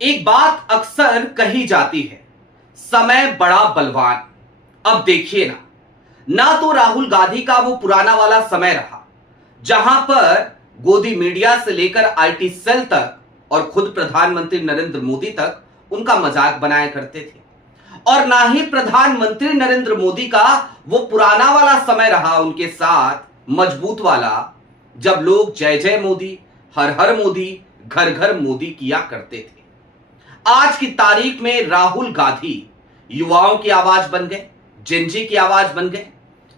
एक बात अक्सर कही जाती है, समय बड़ा बलवान। अब देखिए ना तो राहुल गांधी का वो पुराना वाला समय रहा जहां पर गोदी मीडिया से लेकर आईटी सेल तक और खुद प्रधानमंत्री नरेंद्र मोदी तक उनका मजाक बनाया करते थे, और ना ही प्रधानमंत्री नरेंद्र मोदी का वो पुराना वाला समय रहा उनके साथ मजबूत वाला, जब लोग जय जय मोदी, हर हर मोदी, घर घर मोदी किया करते थे। आज की तारीख में राहुल गांधी युवाओं की आवाज बन गए, जिंजी की आवाज बन गए,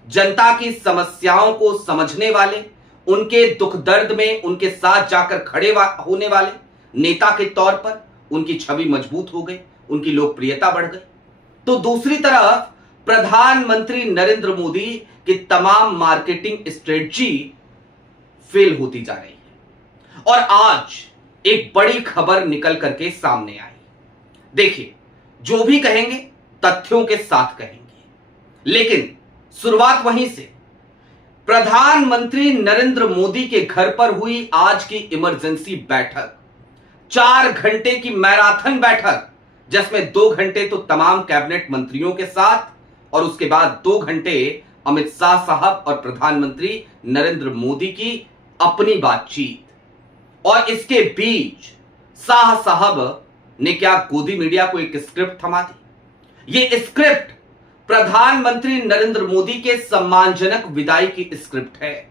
जनता की समस्याओं को समझने वाले, उनके दुख दर्द में उनके साथ जाकर खड़े होने वाले नेता के तौर पर उनकी छवि मजबूत हो गई, उनकी लोकप्रियता बढ़ गई। तो दूसरी तरफ प्रधानमंत्री नरेंद्र मोदी की तमाम मार्केटिंग स्ट्रेटजी फेल होती जा रही है, और आज एक बड़ी खबर निकल करके सामने आई। देखिए, जो भी कहेंगे तथ्यों के साथ कहेंगे, लेकिन शुरुआत वहीं से। प्रधानमंत्री नरेंद्र मोदी के घर पर हुई आज की इमरजेंसी बैठक, 4 घंटे की मैराथन बैठक, जिसमें 2 घंटे तो तमाम कैबिनेट मंत्रियों के साथ और उसके बाद 2 घंटे अमित शाह साहब और प्रधानमंत्री नरेंद्र मोदी की अपनी बातचीत। और इसके बीच शाह साहब ने क्या गोदी मीडिया को एक स्क्रिप्ट थमा दी। ये स्क्रिप्ट प्रधानमंत्री नरेंद्र मोदी के सम्मानजनक विदाई की स्क्रिप्ट है,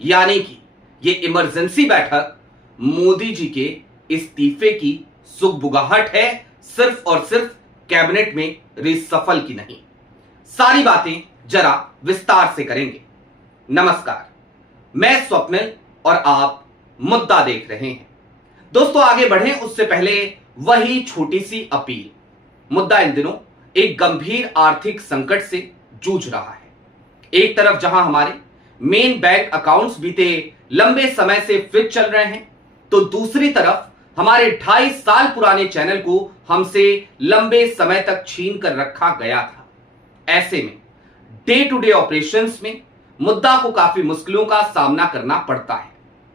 यानी कि ये इमरजेंसी बैठक मोदी जी के इस्तीफे की सुगबुगाहट है, सिर्फ और सिर्फ कैबिनेट में रिसफल की नहीं। सारी बातें जरा विस्तार से करेंगे। नमस्कार, मैं स्वप्निल और आप मुद्दा देख रहे हैं। दोस्तों, आगे बढ़ें उससे पहले वही छोटी सी अपील। मुद्दा इन दिनों एक गंभीर आर्थिक संकट से जूझ रहा है। एक तरफ जहां हमारे मेन बैंक अकाउंट्स बीते लंबे समय से फिट चल रहे हैं, तो दूसरी तरफ हमारे 2.5 साल पुराने चैनल को हमसे लंबे समय तक छीन कर रखा गया था। ऐसे में डे टू डे ऑपरेशंस में मुद्दा को काफी मुश्किलों का सामना करना पड़ता है।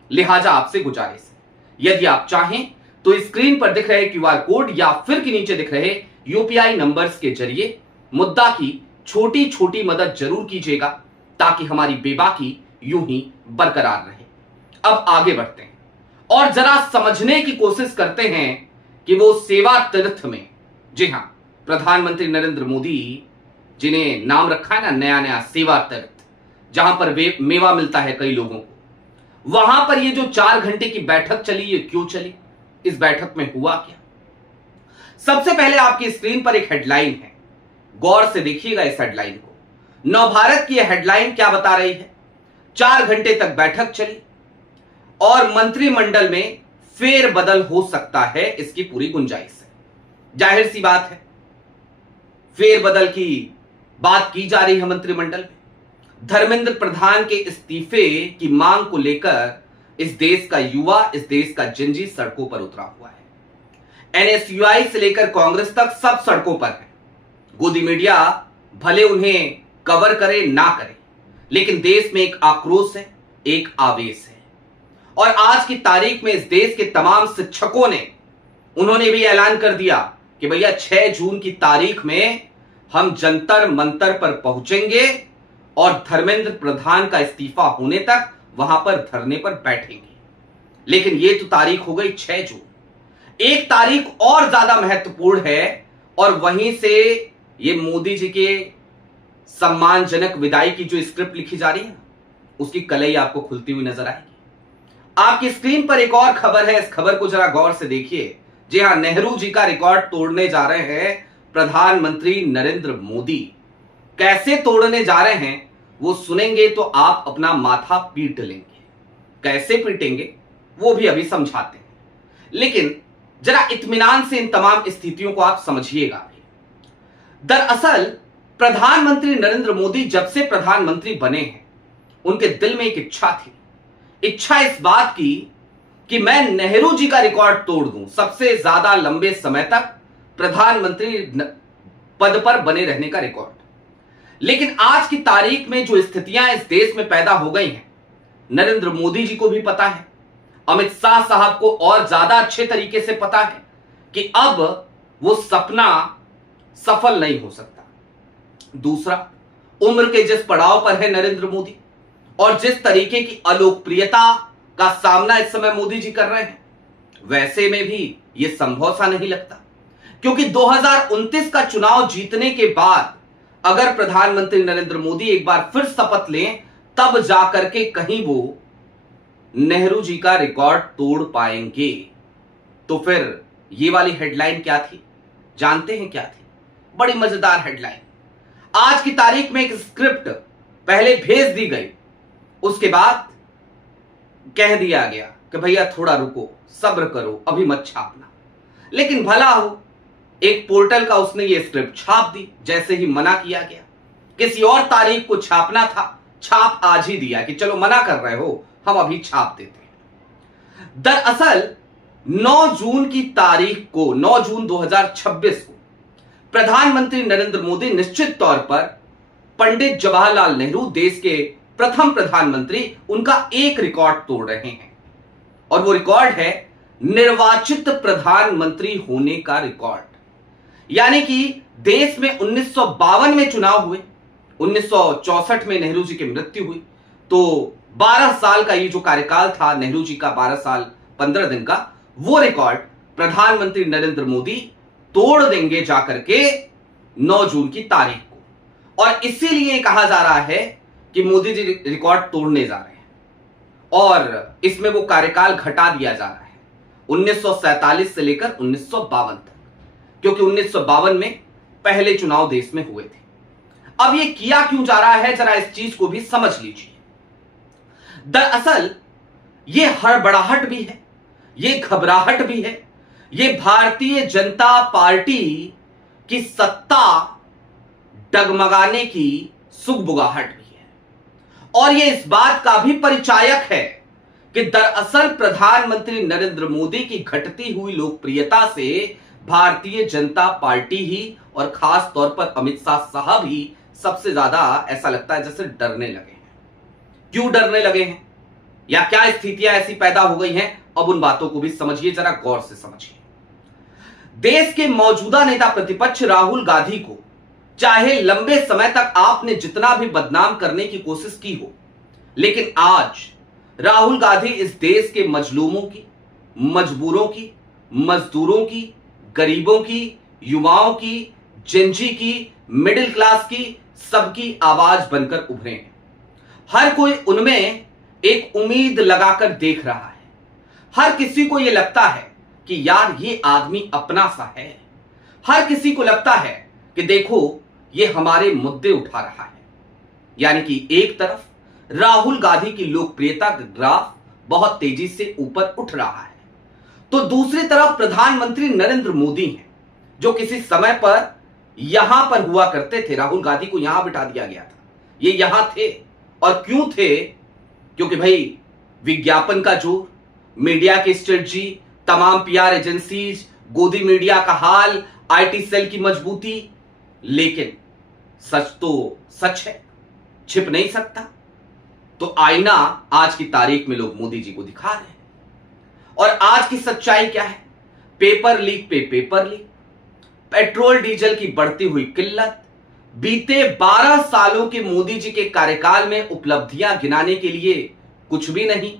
लिहाजा आपसे गुजारिश है, यदि आप चाहें तो स्क्रीन पर दिख रहे क्यूआर कोड या फिर के नीचे दिख रहे यूपीआई नंबर्स के जरिए मुद्दा की छोटी छोटी मदद जरूर कीजिएगा, ताकि हमारी बेबाकी यूं ही बरकरार रहे। अब आगे बढ़ते हैं और जरा समझने की कोशिश करते हैं कि वो सेवा तीर्थ में, जी हां, प्रधानमंत्री नरेंद्र मोदी जिन्हें नाम रखा है ना नया नया सेवा तीर्थ, जहां पर मेवा मिलता है कई लोगों को, वहां पर ये जो 4 घंटे की बैठक चली, ये क्यों चली? इस बैठक में हुआ क्या? सबसे पहले आपकी स्क्रीन पर एक हेडलाइन है, गौर से देखिएगा इस हेडलाइन को। नवभारत की यह हेडलाइन क्या बता रही है? 4 घंटे तक बैठक चली और मंत्रिमंडल में फेरबदल हो सकता है, इसकी पूरी गुंजाइश है। जाहिर सी बात है, फेरबदल की बात की जा रही है मंत्रिमंडल में। धर्मेंद्र प्रधान के इस्तीफे की मांग को लेकर इस देश का युवा, इस देश का जिंजी सड़कों पर उतरा हुआ है। एनएसयूआई से लेकर कांग्रेस तक सब सड़कों पर है। गोदी मीडिया भले उन्हें कवर करे ना करे, लेकिन देश में एक आक्रोश है, एक आवेश है। और आज की तारीख में इस देश के तमाम शिक्षकों ने, उन्होंने भी ऐलान कर दिया कि भैया 6 जून की तारीख में हम जंतर मंतर पर पहुंचेंगे और धर्मेंद्र प्रधान का इस्तीफा होने तक वहां पर धरने पर बैठेंगे। लेकिन यह तो तारीख हो गई 6 जून। एक तारीख और ज्यादा महत्वपूर्ण है, और वहीं से ये मोदी जी के सम्मानजनक विदाई की जो स्क्रिप्ट लिखी जा रही है, उसकी कलई आपको खुलती हुई नजर आएगी। आपकी स्क्रीन पर एक और खबर है, इस खबर को जरा गौर से देखिए। जी हां, नेहरू जी का रिकॉर्ड तोड़ने जा रहे हैं प्रधानमंत्री नरेंद्र मोदी। कैसे तोड़ने जा रहे हैं वो सुनेंगे तो आप अपना माथा पीट लेंगे। कैसे पीटेंगे वो भी अभी समझाते हैं, लेकिन जरा इत्मीनान से इन तमाम स्थितियों को आप समझिएगा। दरअसल प्रधानमंत्री नरेंद्र मोदी जब से प्रधानमंत्री बने हैं, उनके दिल में एक इच्छा थी। इच्छा इस बात की कि मैं नेहरू जी का रिकॉर्ड तोड़ दूं, सबसे ज्यादा लंबे समय तक प्रधानमंत्री पद पर बने रहने का रिकॉर्ड। लेकिन आज की तारीख में जो स्थितियां इस देश में पैदा हो गई हैं, नरेंद्र मोदी जी को भी पता है, अमित शाह साहब को और ज्यादा अच्छे तरीके से पता है कि अब वो सपना सफल नहीं हो सकता। दूसरा, उम्र के जिस पड़ाव पर है नरेंद्र मोदी और जिस तरीके की अलोकप्रियता का सामना इस समय मोदी जी कर रहे हैं, वैसे में भी यह संभव सा नहीं लगता, क्योंकि 2029 का चुनाव जीतने के बाद अगर प्रधानमंत्री नरेंद्र मोदी एक बार फिर शपथ लें, तब जाकर के कहीं वो नेहरू जी का रिकॉर्ड तोड़ पाएंगे। तो फिर ये वाली हेडलाइन क्या थी, जानते हैं क्या थी? बड़ी मजेदार हेडलाइन। आज की तारीख में एक स्क्रिप्ट पहले भेज दी गई, उसके बाद कह दिया गया कि भैया थोड़ा रुको, सब्र करो, अभी मत छापना। लेकिन भला हो, एक पोर्टल का उसने ये स्क्रिप्ट छाप दी, जैसे ही मना किया गया। किसी और तारीख को छापना था, छाप आज ही दिया कि चलो मना कर रहे हो, हम अभी छाप देते हैं। दरअसल 9 जून की तारीख को, 9 जून 2026 को प्रधानमंत्री नरेंद्र मोदी निश्चित तौर पर पंडित जवाहरलाल नेहरू, देश के प्रथम प्रधानमंत्री, उनका एक रिकॉर्ड तोड़ रहे हैं। और वो रिकॉर्ड है निर्वाचित प्रधानमंत्री होने का रिकॉर्ड। यानी कि देश में 1952 में चुनाव हुए, 1964 में नेहरू जी की मृत्यु हुई, तो 12 साल का ये जो कार्यकाल था नेहरू जी का, 12 साल 15 दिन का, वो रिकॉर्ड प्रधानमंत्री नरेंद्र मोदी तोड़ देंगे जाकर के 9 जून की तारीख को। और इसीलिए कहा जा रहा है कि मोदी जी रिकॉर्ड तोड़ने जा रहे हैं और इसमें वो कार्यकाल घटा दिया जा रहा है 1947 से लेकर 1952 तक, क्योंकि 1952 में पहले चुनाव देश में हुए थे। अब ये किया क्यों जा रहा है, जरा इस चीज को भी समझ लीजिए। दरअसल ये हड़बड़ाहट भी है, ये घबराहट भी है, ये भारतीय जनता पार्टी की सत्ता डगमगाने की सुगबुगाहट भी है। और ये इस बात का भी परिचायक है कि दरअसल प्रधानमंत्री नरेंद्र मोदी की घटती हुई लोकप्रियता से भारतीय जनता पार्टी ही और खास तौर पर अमित शाह साहब ही सबसे ज्यादा ऐसा लगता है जैसे डरने लगे हैं। क्यों डरने लगे हैं या क्या स्थितियां ऐसी पैदा हो गई हैं, अब उन बातों को भी समझिए, जरा गौर से समझिए। देश के मौजूदा नेता प्रतिपक्ष राहुल गांधी को चाहे लंबे समय तक आपने जितना भी बदनाम करने की कोशिश की हो, लेकिन आज राहुल गांधी इस देश के मजलूमों की, मजबूरों की, मजदूरों की, गरीबों की, युवाओं की, जेंजी की, मिडिल क्लास की, सबकी आवाज बनकर उभरे हैं। हर कोई उनमें एक उम्मीद लगाकर देख रहा है। हर किसी को यह लगता है कि यार ये आदमी अपना सा है। हर किसी को लगता है कि देखो ये हमारे मुद्दे उठा रहा है। यानी कि एक तरफ राहुल गांधी की लोकप्रियता का ग्राफ बहुत तेजी से ऊपर उठ रहा है, तो दूसरी तरफ प्रधानमंत्री नरेंद्र मोदी हैं, जो किसी समय पर यहां पर हुआ करते थे। राहुल गांधी को यहां बिठा दिया गया था, ये यहां थे। और क्यों थे? क्योंकि भाई विज्ञापन का जोर, मीडिया की स्ट्रेटजी, तमाम पीआर एजेंसीज, गोदी मीडिया का हाल, आईटी सेल की मजबूती। लेकिन सच तो सच है, छिप नहीं सकता। तो आईना आज की तारीख में लोग मोदी जी को दिखा रहे हैं। और आज की सच्चाई क्या है? पेपर लीक पे पेपर लीक, पेट्रोल डीजल की बढ़ती हुई किल्लत, बीते 12 सालों के मोदी जी के कार्यकाल में उपलब्धियां गिनाने के लिए कुछ भी नहीं।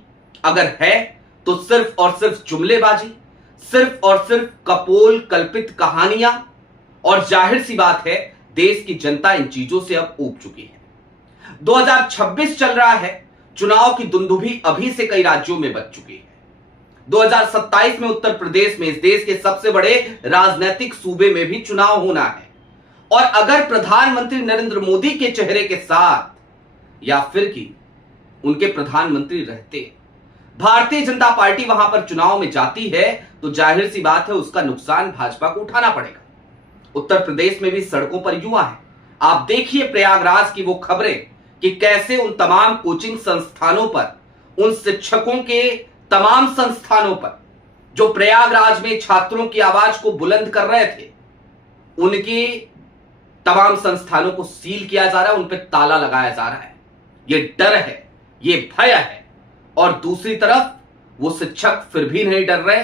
अगर है तो सिर्फ और सिर्फ जुमलेबाजी, सिर्फ और सिर्फ कपोल कल्पित कहानियां। और जाहिर सी बात है, देश की जनता इन चीजों से अब ऊब चुकी है। 2026 चल रहा है, चुनाव की दुंदुभी अभी से कई राज्यों में बच चुकी है। 2027 में उत्तर प्रदेश में, इस देश के सबसे बड़े राजनीतिक सूबे में भी चुनाव होना है। और अगर प्रधानमंत्री नरेंद्र मोदी के चेहरे के साथ या फिर कि उनके प्रधानमंत्री रहते भारतीय जनता पार्टी वहां पर चुनाव में जाती है, तो जाहिर सी बात है उसका नुकसान भाजपा को उठाना पड़ेगा। उत्तर प्रदेश में भी सड़कों पर युवा है। आप देखिए प्रयागराज की वो खबरें कि कैसे उन तमाम कोचिंग संस्थानों पर, उन शिक्षकों के तमाम संस्थानों पर जो प्रयागराज में छात्रों की आवाज को बुलंद कर रहे थे, उनके तमाम संस्थानों को सील किया जा रहा है, उन पर ताला लगाया जा रहा है। ये डर है, ये भय है। और दूसरी तरफ वो शिक्षक फिर भी नहीं डर रहे,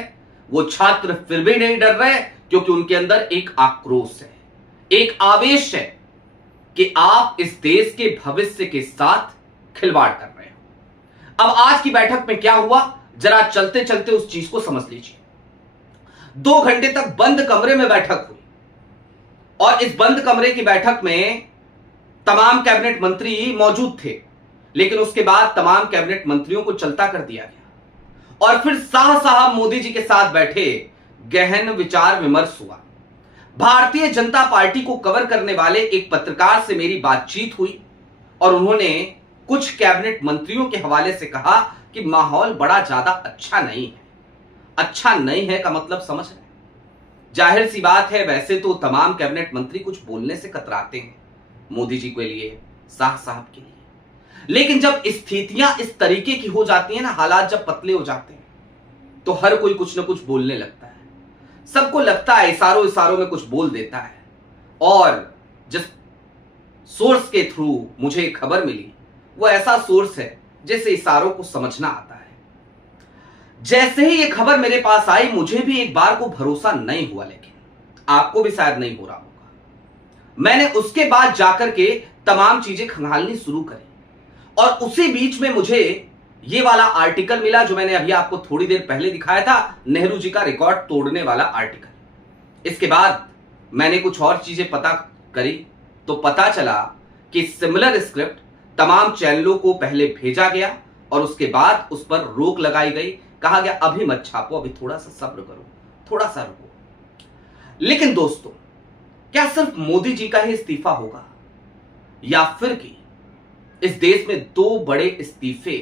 वो छात्र फिर भी नहीं डर रहे, क्योंकि उनके अंदर एक आक्रोश है, एक आवेश है कि आप इस देश के भविष्य के साथ खिलवाड़ कर रहे हो। अब आज की बैठक में क्या हुआ, जरा चलते चलते उस चीज को समझ लीजिए। 2 घंटे तक बंद कमरे में बैठक हुई और इस बंद कमरे की बैठक में तमाम कैबिनेट मंत्री मौजूद थे, लेकिन उसके बाद तमाम कैबिनेट मंत्रियों को चलता कर दिया गया और फिर शाह साहब मोदी जी के साथ बैठे गहन विचार विमर्श हुआ। भारतीय जनता पार्टी को कवर करने वाले एक पत्रकार से मेरी बातचीत हुई और उन्होंने कुछ कैबिनेट मंत्रियों के हवाले से कहा कि माहौल बड़ा ज्यादा अच्छा नहीं है। अच्छा नहीं है का मतलब समझ रहे हैं? जाहिर सी बात है, वैसे तो तमाम कैबिनेट मंत्री कुछ बोलने से कतराते हैं मोदी जी के लिए, शाह साहब के लिए, लेकिन जब स्थितियां इस तरीके की हो जाती हैं ना, हालात जब पतले हो जाते हैं, तो हर कोई कुछ ना कुछ बोलने लगता है। सबको लगता है इशारों इशारों में कुछ बोल देता है। और जिस सोर्स के थ्रू मुझे खबर मिली वो ऐसा सोर्स है जैसे इशारों को समझना आता है। जैसे ही ये खबर मेरे पास आई, मुझे भी एक बार को भरोसा नहीं हुआ, लेकिन आपको भी शायद नहीं हो रहा होगा। मैंने उसके बाद जाकर के तमाम चीजें खंगालनी शुरू करी और उसी बीच में मुझे ये वाला आर्टिकल मिला जो मैंने अभी आपको थोड़ी देर पहले दिखाया था, नेहरू जी का रिकॉर्ड तोड़ने वाला आर्टिकल। इसके बाद मैंने कुछ और चीजें पता करी तो पता चला कि सिमिलर स्क्रिप्ट तमाम चैनलों को पहले भेजा गया और उसके बाद उस पर रोक लगाई गई। कहा गया अभी मत छापो, अभी थोड़ा सा सब्र करो, थोड़ा सा रुको। लेकिन दोस्तों, क्या सिर्फ मोदी जी का ही इस्तीफा होगा या फिर कि इस देश में 2 बड़े इस्तीफे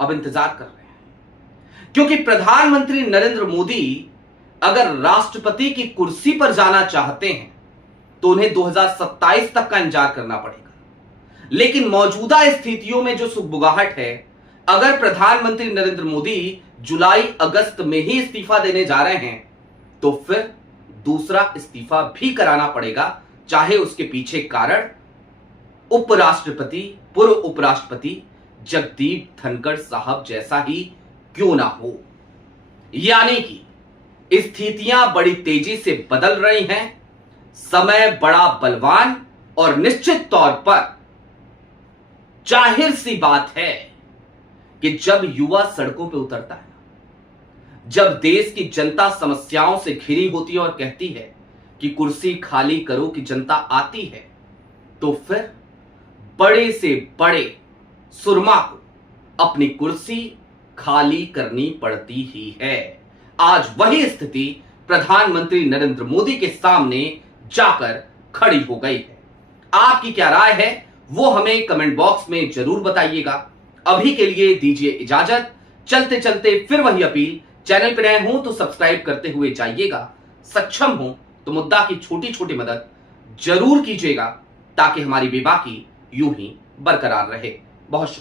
अब इंतजार कर रहे हैं? क्योंकि प्रधानमंत्री नरेंद्र मोदी अगर राष्ट्रपति की कुर्सी पर जाना चाहते हैं तो उन्हें 2027 तक का इंतजार करना पड़ेगा। लेकिन मौजूदा स्थितियों में जो सुगबुगाहट है, अगर प्रधानमंत्री नरेंद्र मोदी जुलाई अगस्त में ही इस्तीफा देने जा रहे हैं तो फिर दूसरा इस्तीफा भी कराना पड़ेगा, चाहे उसके पीछे कारण उपराष्ट्रपति, पूर्व उपराष्ट्रपति जगदीप धनखड़ साहब जैसा ही क्यों ना हो। यानी कि स्थितियां बड़ी तेजी से बदल रही हैं, समय बड़ा बलवान और निश्चित तौर पर जाहिर सी बात है कि जब युवा सड़कों पे उतरता है, जब देश की जनता समस्याओं से घिरी होती है और कहती है कि कुर्सी खाली करो कि जनता आती है, तो फिर बड़े से बड़े सुरमा को अपनी कुर्सी खाली करनी पड़ती ही है। आज वही स्थिति प्रधानमंत्री नरेंद्र मोदी के सामने जाकर खड़ी हो गई है। आपकी क्या राय है वो हमें कमेंट बॉक्स में जरूर बताइएगा। अभी के लिए दीजिए इजाजत। चलते चलते फिर वही अपील, चैनल पर नए हो तो सब्सक्राइब करते हुए जाइएगा, सक्षम हो तो मुद्दा की छोटी छोटी मदद जरूर कीजिएगा ताकि हमारी बेबाकी यूं ही बरकरार रहे। बहुत शुक्रिया।